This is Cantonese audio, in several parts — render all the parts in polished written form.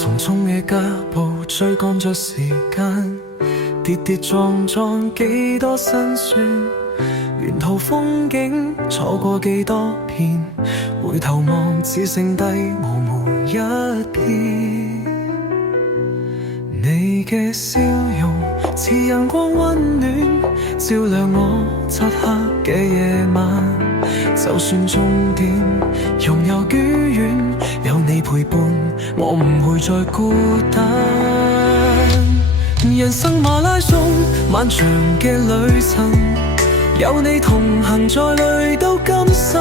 匆匆嘅腳步追趕着時間，跌跌撞撞幾多辛酸，沿途風景錯過幾多片，回頭望只剩低模糊一片。你嘅笑容似陽光溫暖，照亮我漆黑嘅夜晚。就算終點容有遠遠，有你陪伴，我唔會再孤單。人生馬拉松，漫長嘅旅程，有你同行，再累都甘心。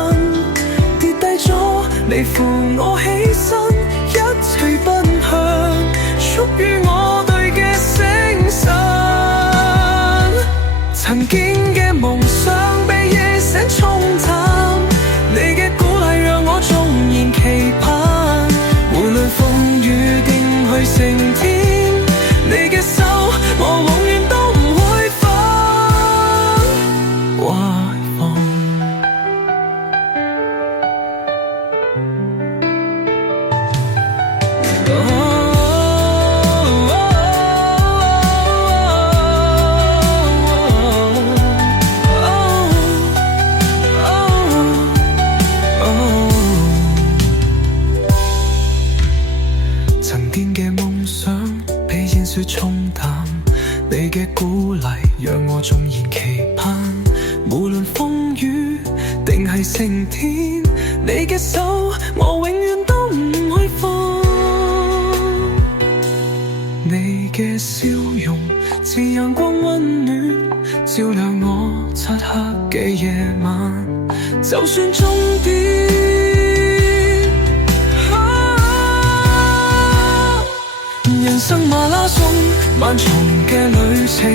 跌低咗，你扶我起身，一齊奔向屬於我對嘅星辰。曾經嘅夢想被夜色沖淡，你嘅鼓勵讓我縱然期盼。無論風雨定去晴天，你嘅手我永遠都唔會放。曾經嘅夢想被煙雪沖淡，你嘅鼓勵讓我縱然期盼。無論風雨定係晴天，你嘅手我永遠都唔會放。你嘅笑容似陽光溫暖，照亮我漆黑嘅夜晚。就算終點人生馬拉松，漫長嘅旅程，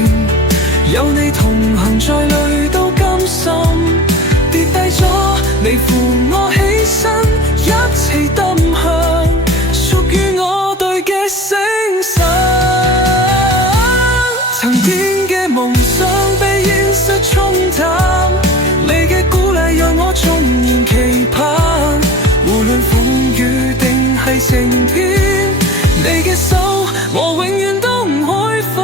有你同行，再累都甘心。跌低咗，你扶我起身，一齊奔向屬於我對嘅星辰。曾經嘅夢想被現實沖淡，你嘅鼓勵讓我縱然期盼。無論風雨定係晴天，你嘅手我永遠都唔會放。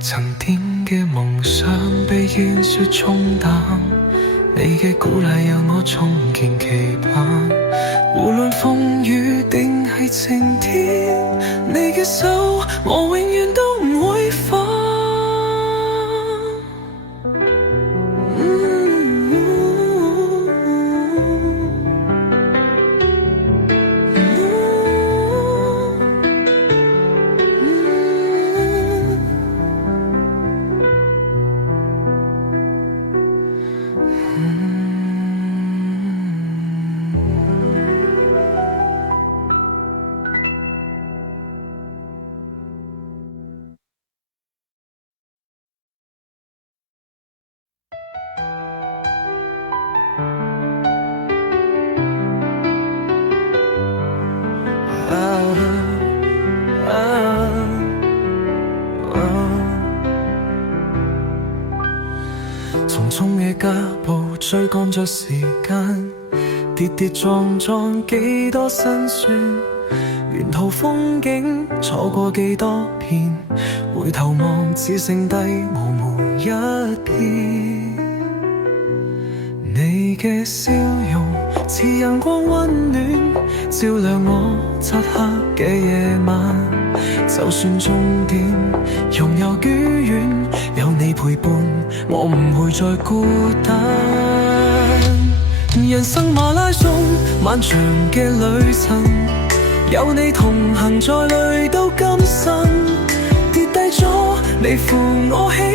曾經嘅夢想被煙雪沖淡，你嘅鼓勵讓我縱然期盼。無論風雨定係晴天，你嘅手我永遠都唔會放。匆匆嘅腳步追趕着時間，跌跌撞撞幾多辛酸，沿途風景錯過幾多片，回頭望只剩低模糊一片。你嘅笑容似陽光溫暖，照亮我漆黑嘅夜晚。就算終點容有遠遠，有你陪伴，我唔會再孤單。人生馬拉松，漫長嘅旅程，有你同行，再累都甘心。跌低咗，你扶我起